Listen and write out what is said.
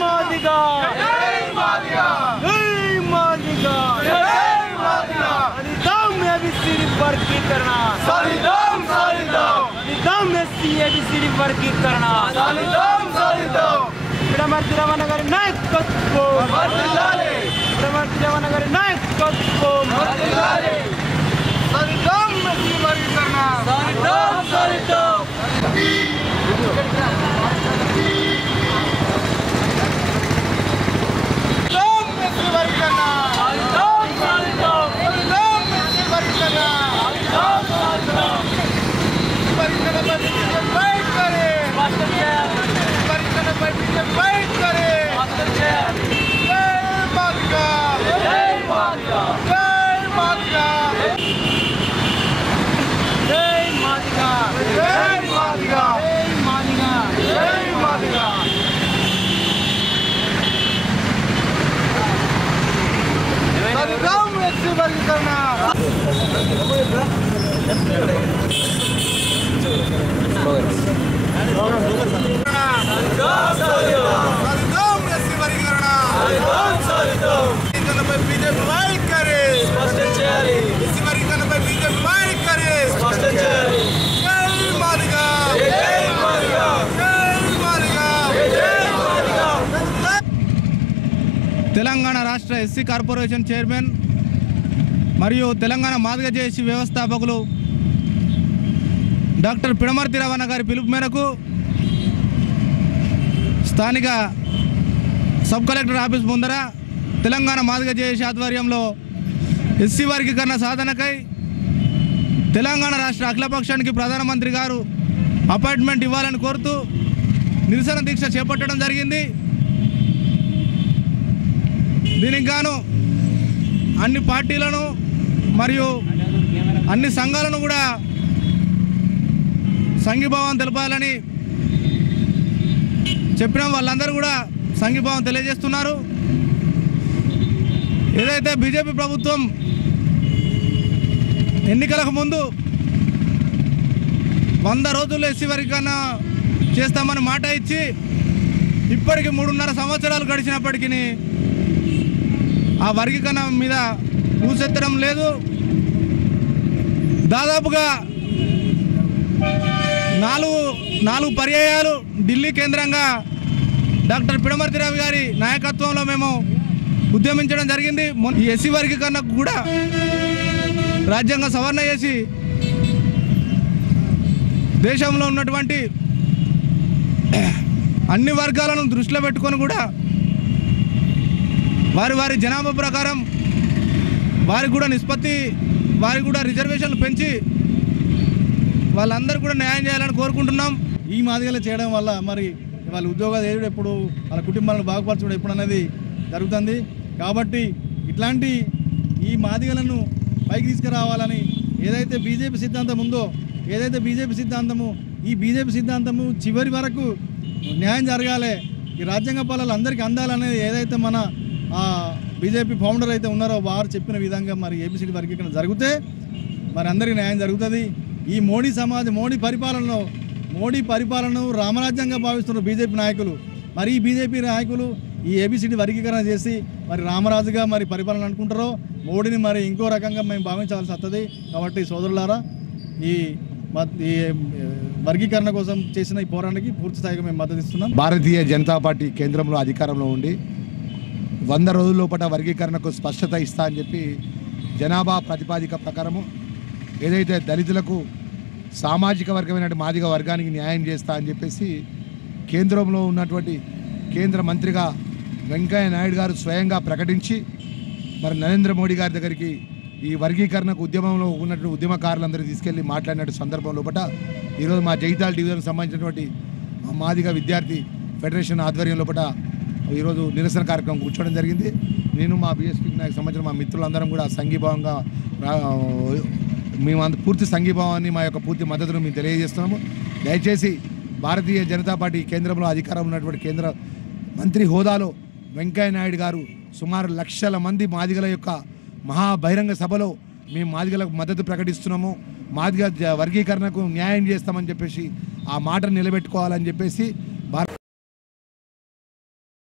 మాదిగా సాధిద్దాం ఏబిసిడి వర్గీకరణ సాధిద్దాం ఎస్సీ ఏబిసిడి వర్గీకరణ పిడమర్తి రమణ గారి నాయకత్వం పిడమర్తి రమణ గారి నాయకత్వం సాధిద్దాం ఎస్సీ వర్గీకరణ సాధిద్దాం తెలంగాణ రాష్ట్ర ఎస్సీ కార్పొరేషన్ చైర్మన్ మరియు తెలంగాణ మాదిగ జేఏసీ వ్యవస్థాపకులు డాక్టర్ పిడమర్తి రమణ గారి పిలుపు మేరకు స్థానిక సబ్ కలెక్టర్ ఆఫీస్ ముందర తెలంగాణ మాదిగ జేఏసీ ఆధ్వర్యంలో ఎస్సీ వర్గీకరణ సాధనకై తెలంగాణ రాష్ట్ర అఖిలపక్షానికి ప్రధానమంత్రి గారు అపాయింట్మెంట్ ఇవ్వాలని కోరుతూ నిరసన దీక్ష చేపట్టడం జరిగింది. దీనికి గాను అన్ని పార్టీలను మరియు అన్ని సంఘాలను కూడా సంఘీభావం తెలపాలని చెప్పిన వాళ్ళందరూ కూడా సంఘీభావం తెలియజేస్తున్నారు. ఏదైతే బీజేపీ ప్రభుత్వం ఎన్నికలకు ముందు 100 రోజుల్లో ఎస్సీ వర్గీకరణ చేస్తామని మాట ఇచ్చి ఇప్పటికి 3.5 సంవత్సరాలు గడిచినప్పటికీ ఆ వర్గీకరణ మీద ఊసెత్తడం లేదు. దాదాపుగా 4 పర్యాయాలు ఢిల్లీ కేంద్రంగా డాక్టర్ పిడమర్తి రవి గారి నాయకత్వంలో మేము ఉద్యమించడం జరిగింది. ఈ ఎస్సీ వర్గీకరణకు కూడా రాజ్యాంగ సవరణ చేసి దేశంలో ఉన్నటువంటి అన్ని వర్గాలను దృష్టిలో పెట్టుకొని కూడా వారి జనాభా ప్రకారం వారికి కూడా నిష్పత్తి వారికి కూడా రిజర్వేషన్లు పెంచి వాళ్ళందరూ కూడా న్యాయం చేయాలని కోరుకుంటున్నాం. ఈ మాదిగలు చేయడం వల్ల మరి వాళ్ళ ఉద్యోగాలు ఏడు ఎప్పుడు వాళ్ళ కుటుంబాలను బాగుపరచడం ఎప్పుడు అనేది జరుగుతుంది. కాబట్టి ఇట్లాంటి ఈ మాదిగలను పైకి తీసుకురావాలని ఏదైతే బీజేపీ సిద్ధాంతం ఉందో ఈ బీజేపీ సిద్ధాంతము చివరి వరకు న్యాయం జరగాలి, ఈ రాజ్యాంగ పాలనలు అందరికీ అందాలనేది ఏదైతే మన బీజేపీ ఫౌండర్ అయితే ఉన్నారో వారు చెప్పిన విధంగా మరి ఏబిసిడి వర్గీకరణ జరిగితే మరి అందరికీ న్యాయం జరుగుతుంది. ఈ మోడీ పరిపాలనను రామరాజ్యంగా భావిస్తున్నారు బీజేపీ నాయకులు. మరి ఈ బీజేపీ నాయకులు ఈ ఏబిసిడి వర్గీకరణ చేసి మరి రామరాజుగా మరి పరిపాలన అనుకుంటారో మోడీని మరి ఇంకో రకంగా మేము భావించాల్సి వస్తుంది. కాబట్టి సోదరులారా ఈ వర్గీకరణ కోసం చేసిన ఈ పోరాటానికి పూర్తి స్థాయిగా మేము మద్దతు ఇస్తున్నాం. భారతీయ జనతా పార్టీ కేంద్రంలో అధికారంలో ఉండి 100 రోజుల లోపల వర్గీకరణకు స్పష్టత ఇస్తా అని చెప్పి జనాభా ప్రతిపాదిక ప్రకారము ఏదైతే దళితులకు సామాజిక వర్గమైన మాదిగ వర్గానికి న్యాయం చేస్తా అని చెప్పేసి కేంద్రంలో ఉన్నటువంటి కేంద్ర మంత్రిగా వెంకయ్య నాయుడు గారు స్వయంగా ప్రకటించి మరి నరేంద్ర మోడీ గారి దగ్గరికి ఈ వర్గీకరణకు ఉద్యమంలో ఉన్నటువంటి ఉద్యమకారులందరూ తీసుకెళ్లి మాట్లాడినటువంటి సందర్భం లోపల ఈరోజు మా జగిత్యాల డివిజన్కి సంబంధించినటువంటి మాదిగ విద్యార్థి ఫెడరేషన్ ఆధ్వర్యం లోపల ఈరోజు నిరసన కార్యక్రమం కూర్చోవడం జరిగింది. నేను మా బీఎస్పీకి నాకు సంబంధించిన మా మిత్రులందరం కూడా సంఘీభావంగా మేము పూర్తి సంఘీభావాన్ని మా యొక్క పూర్తి మద్దతును మేము తెలియజేస్తున్నాము. దయచేసి భారతీయ జనతా పార్టీ కేంద్రంలో అధికారం ఉన్నటువంటి కేంద్ర మంత్రి హోదాలో వెంకయ్య నాయుడు గారు సుమారు లక్షల మంది మాదిగల యొక్క మహాబహిరంగ సభలో మేము మాదిగలకు మద్దతు ప్రకటిస్తున్నాము, మాదిగ వర్గీకరణకు న్యాయం చేస్తామని చెప్పేసి ఆ మాటను నిలబెట్టుకోవాలని చెప్పేసి